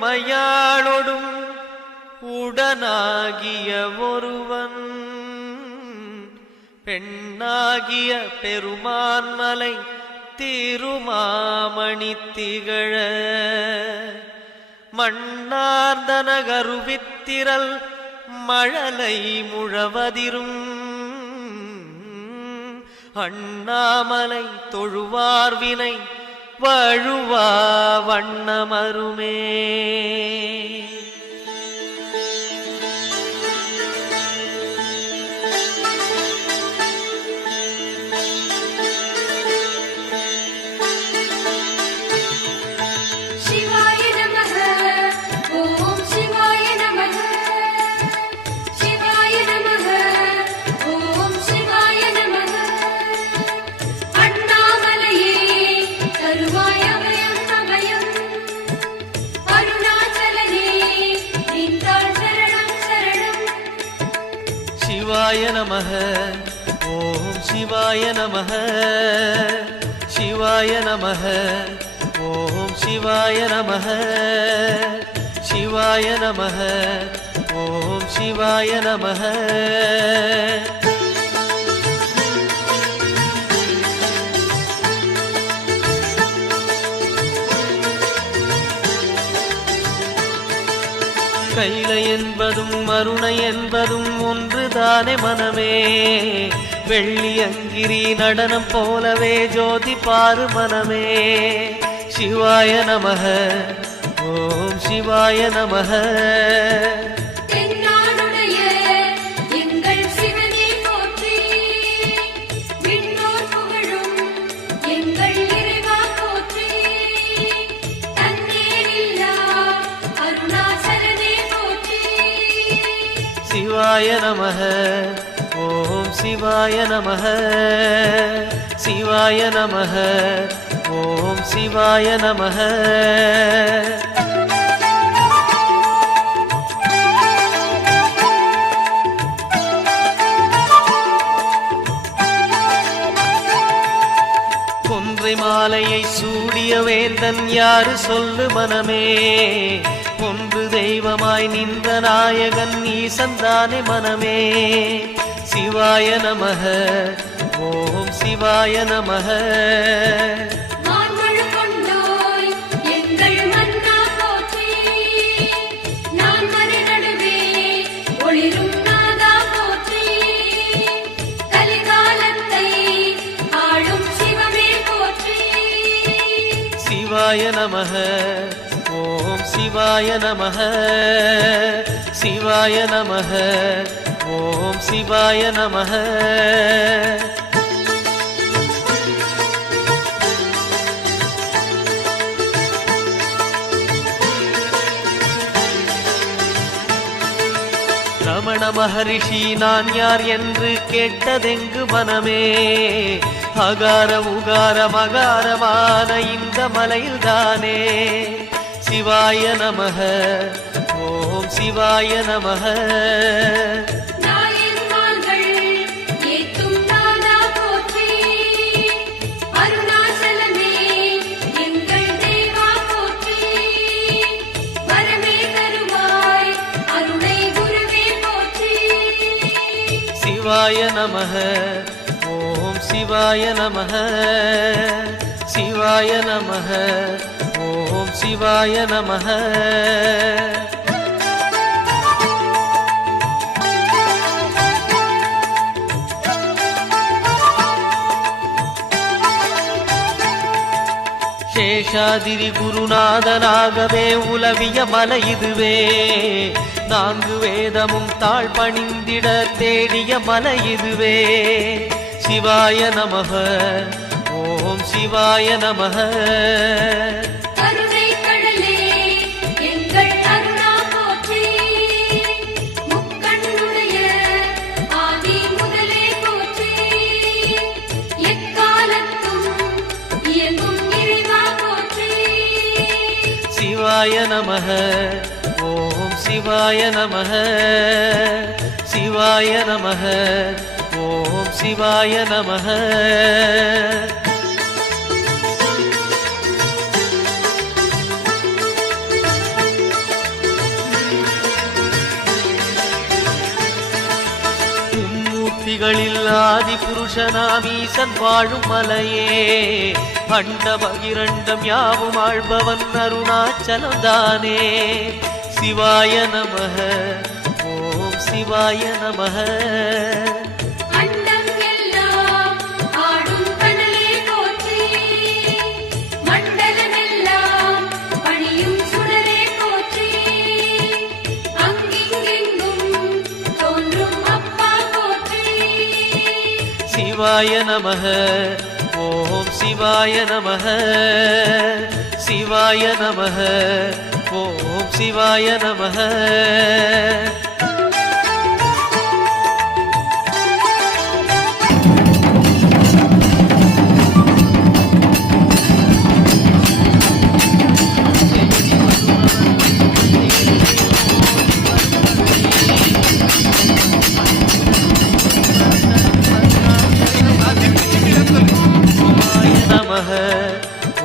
உமையாளொடும் உடனாகிய ஒருவன் பெண்ணாகிய பெருமான்மலை திருமாமணி திகழ மண்ணார்ந்த நகருவித்திரல் மழலை முழவதிரும் அண்ணாமலை தொழுவார்வினை வழுவா வண்ணமருமே. சிவாய நமः ஓம் சிவாய நமः சிவாய நமः ஓம் சிவாய நமः சிவாய நமः ஓம் சிவாய நமः. கைலை என்பதும் மருணை என்பதும் ஒன்றுதானே மனமே. வெள்ளி அங்கிரி நடனம் போலவே ஜோதி பாரு மனமே. சிவாய நமः ஓம் சிவாய நமः. சிவாய நமः ஓம் சிவாய நமः சிவாய நமः ஓம் சிவாய நமः. கொன்றை மாலையை சூடிய வேந்தன் யாரு சொல்லு மனமே. ஒன்று தெய்வமாய் நின்ற நாயகன் ஈசன்தானே மனமே. சிவாய நமः ஓம் சிவாய நமः. சிவாய நமः ஓம் சிவாய நமः சிவாய நமः ஓம் சிவாய நமः. ரமண மகரிஷி நான் யார் என்று கேட்டதெங்கு மனமே. அகார உகார மகாரமான இந்த மலையில்தானே. சிவாய நமः ஓம் சிவாய நமः. சிவாய நமः ஓம் சிவாய நமः சிவாய நமः ஓம் சிவாய நமः. சேஷாதிரி குருநாதனாகவே உலவிய மலை இதுவே. நான்கு வேதமும் தாழ் பணிந்திட தேடிய மலை இதுவே. சிவாய நமः ஓம் சிவாய நமः. சிவாய நமः ஓம் சிவாய நமः சிவாய நமः ஓம் சிவாய நமः. முனிகளில் ஆதி புருஷனாம் ஈசன் வாழும் மலையே அண்ட பகிரண்டம் யாவும் ஆழ்பவன் அருணாச்சலம் தானே சிவாய நமஹ ஓம் சிவாய நமஹ சிவாய நமஹ ஓம் சிவாய நமஹ சிவாய நமஹ ஓம் சிவாய நமஹ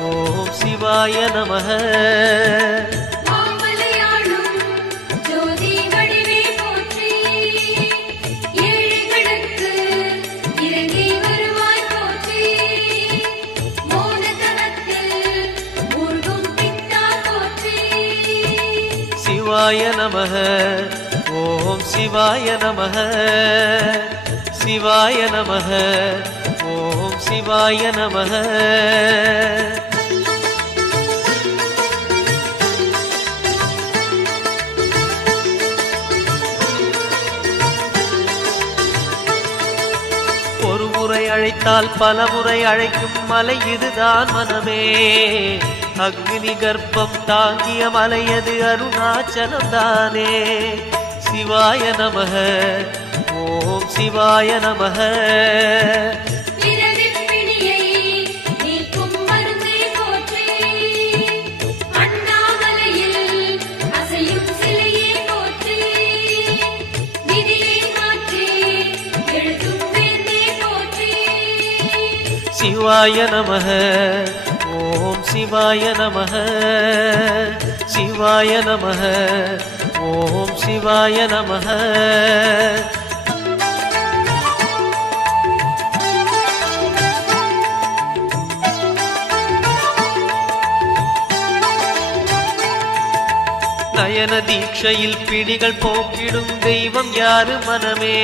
ஓம் சிவாய நமஹ மாமலையாளும் ஜோதி வடிவே போற்றி ஏழைகளுக்கு இறங்கி வருவாய் போற்றி மோனதனத்தில் மூழ்கும் பித்தா போற்றி சிவாய நமஹ ஓம் சிவாய நமஹ சிவாய நமஹ ஓம் சிவாய நமஹ ஒரு முறை அழைத்தால் பல முறை அழைக்கும் மலை இதுதான் மனமே அக்னி கர்ப்பம் தாங்கிய மலையது அருணாச்சலம் தானே சிவாய நமஹ ஓம் சிவாய நமஹ சிவாய நமஹ ஓம் சிவாய நமஹ சிவாய நமஹ ஓம் சிவாய நமஹ நயன தீட்சையில் பிடிகள் போக்கிடும் தெய்வம் யாரு மனமே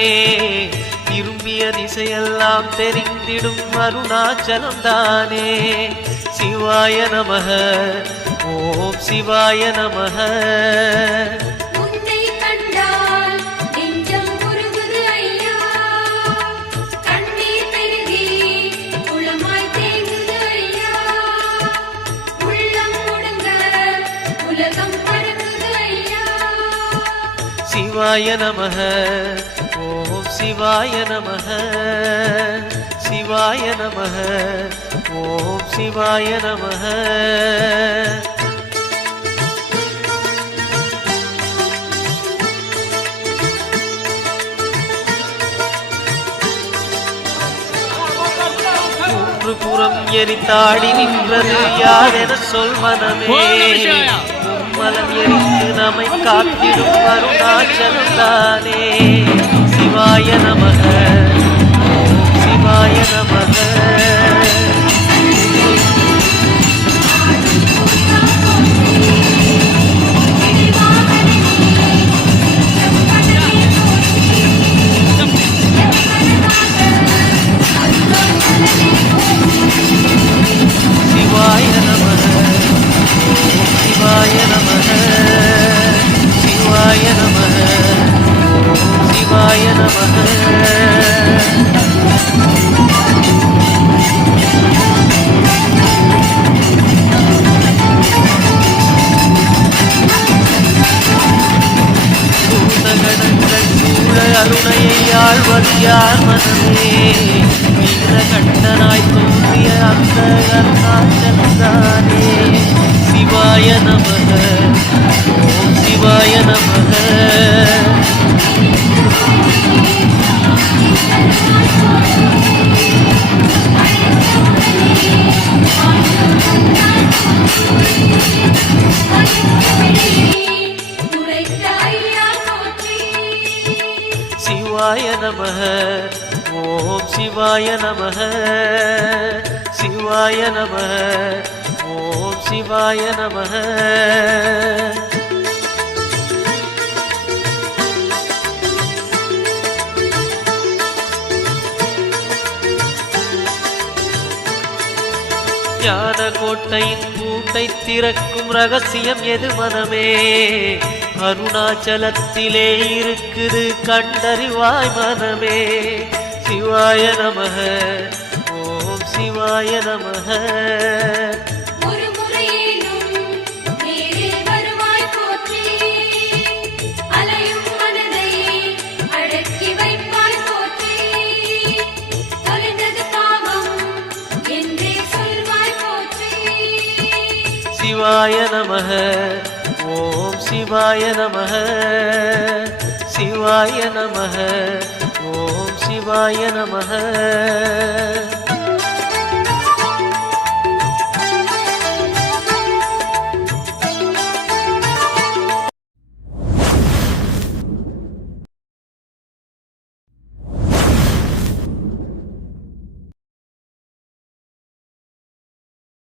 திரும்பிய திசையெல்லாம் தெரிந்திடும் அருணாச்சலம் தானே சிவாய நமஹ ஓம் சிவாய நமஹ சிவாய நமஹ ஓம் சிவாய நமஹ சிவாய நமஹ ஓம் சிவாய நமஹ மூன்று புறம் எரித்தாடி நின்றது யாரென சொல் மனமே மலம் எரித்து நம்மை காத்திடும் அருணாச்சலம் தானே சிவாய நமஹ சிவாய நமஹ சிவாய நமஹ சிவாய நமஹ சிவாய நமஹ சிவாய நமஹ சூதகணங்கள் சூழ அருணையை ஆழ்வது யார் மனமே நீலகண்டனாய் தோன்றிய அந்த அருணாச்சலம் தானே சிவாய நமஹ ஓம் சிவாய நமஹ சிவாய நமஹ ஓம் சிவாய நமः சிவாய நமः ஓம் சிவாய நமः ஞான கோட்டையின் பூட்டை திறக்கும் ரகசியம் எது மனமே? அருணாச்சலத்திலே இருக்குது கண்டறிவாய் மனமே. சிவாய நமः ஓம் சிவாய நமः ஒரு முறையேனும் நேரில் வருவாய் போற்றி அலையும் மனதை அடக்கி வைப்பாய் போற்றி தொலைந்தது பாவம் என்றே சொல்வாய் போற்றி சிவாய நமः ஓம் சிவாய நமः சிவாய நமः ஓம் சிவாய நமः